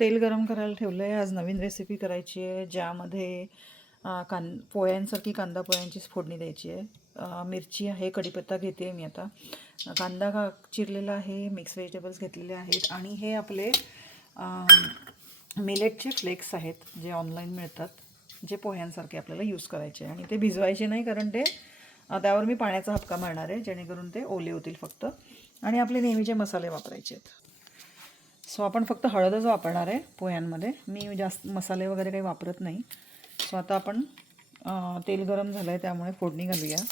तेल गरम करायला ठेवलं आहे. आज नवीन रेसिपी करायची आहे ज्यामध्ये पोह्यांसारखी कांदा पोह्यांची फोडणी द्यायची आहे. मिरची आहे, कढीपत्ता घेते मी आता. कांदा चिरलेला आहे, मिक्स व्हेजिटेबल्स घेतलेले आहेत आणि हे आपले मिलेटचे फ्लेक्स आहेत जे ऑनलाईन मिळतात, जे पोह्यांसारखे आपल्याला यूज करायचे. आणि ते भिजवायचे नाही कारण ते त्यावर मी पाण्याचा हपका मारणार आहे जेणेकरून ते ओले होतील फक्त. आणि आपले नेहमीचे मसाले वापरायचे आहेत. सो आपण फक्त हळदच वापरणार आहे पोह्यांमध्ये. मी जास्त मसाले वगैरे काही वापरत नाही. सो आता आपण तेल गरम झालं आहे त्यामुळे फोडणी घालूया.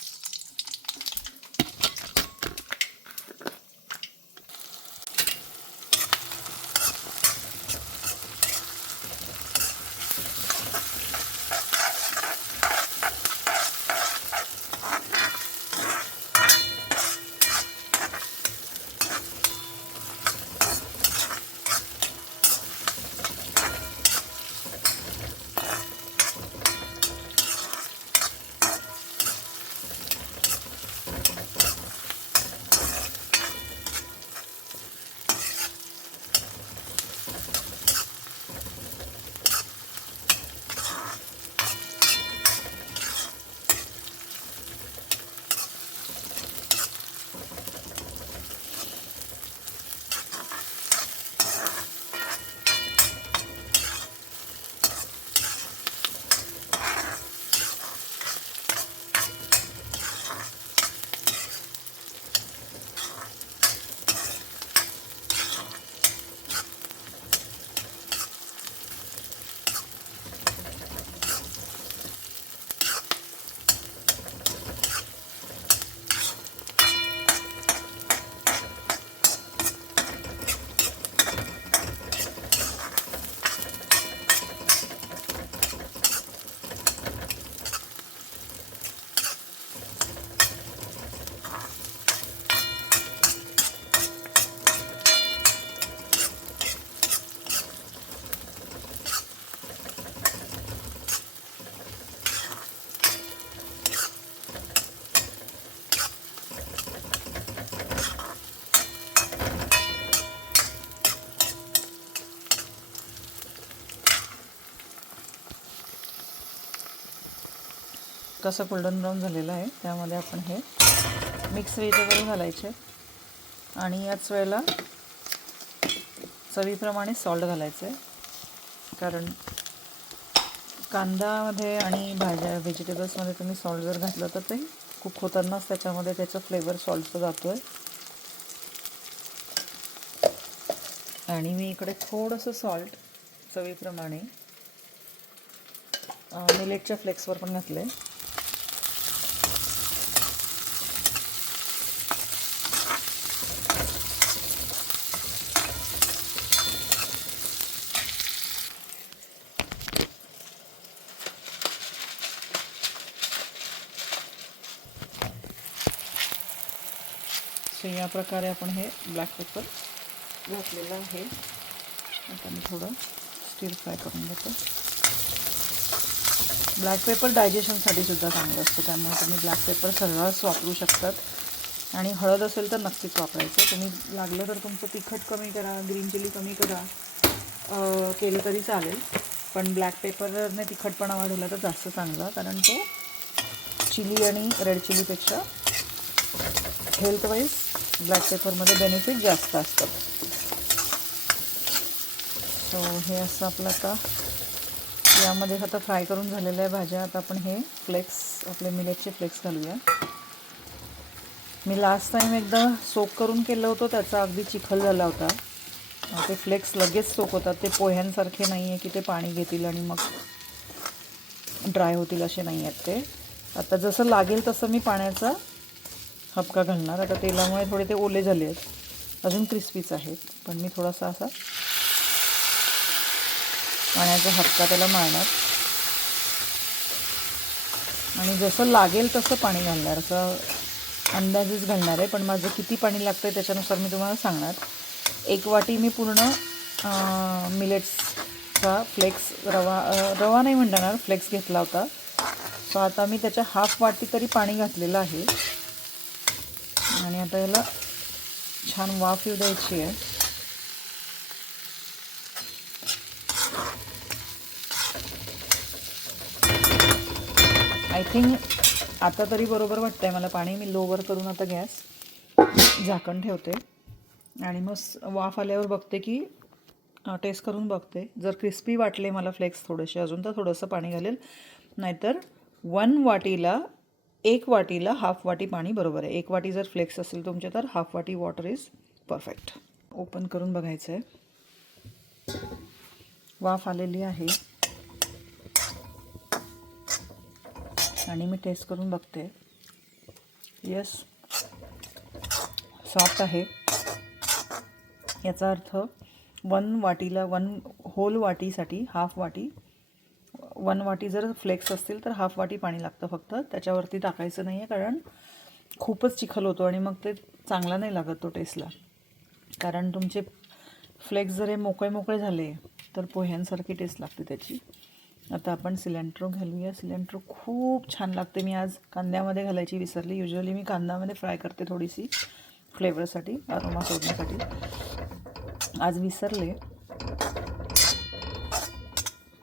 कसं गोल्डन ब्राऊन झालेलं आहे त्यामध्ये आपण हे मिक्स व्हेजिटेबल घालायचे आणि याच वेळेला चवीप्रमाणे सॉल्ट घालायचं आहे. कारण कांदामध्ये आणि भाज्या व्हेजिटेबल्समध्ये तुम्ही सॉल्ट जर घातलं तर ते कुक होतानाच त्याच्यामध्ये त्याचा फ्लेवर सॉल्टचा जातो आहे. आणि मी इकडे थोडंसं सॉल्ट चवीप्रमाणे मिलेटच्या फ्लेक्सवर पण घातलं आहे. सो या प्रकारे आपण हे ब्लॅक पेपर घातलेलं आहे. आता मी थोडं स्टिर फ्राय करून घेतो. ब्लॅक पेपर डायजेशनसाठी सुद्धा चांगलं असतं, त्यामुळे तुम्ही ब्लॅक पेपर सर्रास वापरू शकतात. आणि हळद असेल तर नक्कीच वापरायचं. तुम्ही लागलं तर तुमचं तिखट कमी करा, ग्रीन चिली कमी करा, केलं तरी चालेल. पण ब्लॅक पेपरने तिखटपणा वाढवला तर जास्त चांगला, कारण तो चिली आणि रेड चिलीपेक्षा हेल्थवाईज ब्लॅक पेपरमध्ये बेनिफिट जास्त असतात. सो हे असं आपलं आता यामध्ये आता फ्राय करून झालेल्या आहे भाज्या. आता आपण हे फ्लेक्स, आपले मिलेटचे फ्लेक्स घालूया. मी लास्ट टाईम एकदा सोक करून केलं होतं, त्याचा अगदी चिखल झाला होता. ते फ्लेक्स लगेच सोक होतात. ते पोह्यांसारखे नाही आहे की ते पाणी घेतील आणि मग ड्राय होतील, असे नाही आहेत ते. आता जसं लागेल तसं मी पाण्याचा हपका घालणार. आता तेलामुळे थोडे ते ओले झाले आहेत, अजून क्रिस्पीच आहेत, पण मी थोडासा असा पाण्याचा हपका त्याला मारणार आणि जसं लागेल तसं पाणी घालणार. असं अंदाजेच घालणार आहे, पण माझं किती पाणी लागतं आहे त्याच्यानुसार मी तुम्हाला सांगणार. 1 वाटी मी पूर्ण मिलेट्सचा फ्लेक्स रवा नाही म्हणणार, फ्लेक्स घेतला होता. सो आता मी त्याच्या हाफ वाटी तरी पाणी घातलेलं आहे आणि आता याला छान वाफ येऊ द्यायची आहे. आय थिंक आता तरी बरोबर वाटतं आहे मला पाणी. मी लोवर करून आता गॅस झाकण ठेवते आणि मग वाफ आल्यावर बघते की टेस्ट करून बघते. जर क्रिस्पी वाटले मला फ्लेक्स थोडेसे अजून तर थोडंसं पाणी घालेल, नाहीतर 1 वाटीला हाफ वाटी पाणी बरोबर आहे. 1 वाटी जर फ्लेक्स असेल तुमचे तर हाफ वाटी वॉटर इज परफेक्ट. ओपन करून बघायचं आहे. वाफ आलेली आहे आणि मी टेस्ट करून बघते. येस, सॉफ्ट आहे. याचा अर्थ 1 वाटीला 1 होल वाटीसाठी हाफ वाटी, 1 वाटी जर फ्लेक्स असतील तर हाफ वाटी पाणी लागतं फक्त. त्याच्यावरती टाकायचं नाही आहे कारण खूपच चिखल होतो आणि मग ते चांगला नाही लागत तो टेस्टला. कारण तुमचे फ्लेक्स जर हे मोकळे मोकळे झाले तर पोह्यांसारखी टेस्ट लागते त्याची. आता आपण सिलेंट्रो घालूया. सिलेंट्रो खूप छान लागते. मी आज कांद्यामध्ये घालायची विसरली. युजली मी कांद्यामध्ये फ्राय करते थोडीशी फ्लेवरसाठी, अरोमा सोडण्यासाठी. आज विसरले.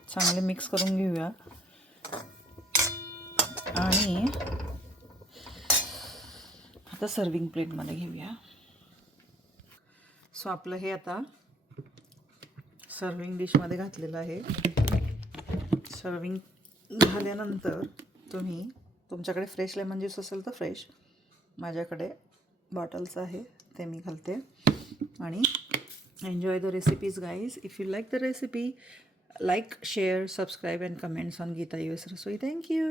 चांगले मिक्स करून घेऊया आणि आता सर्विंग प्लेटमध्ये घेऊया. सो आपलं हे आता सर्विंग डिशमध्ये घातलेलं आहे. सर्विंग झाल्यानंतर तुमच्याकडे फ्रेश लेमन ज्यूस असेल तर फ्रेश, माझ्याकडे बॉटल्स आहे ते मी घालते. आणि enjoy the recipes guys. If you like the recipe, like, share, subscribe and comments on Geeta US Rasoi. Thank you.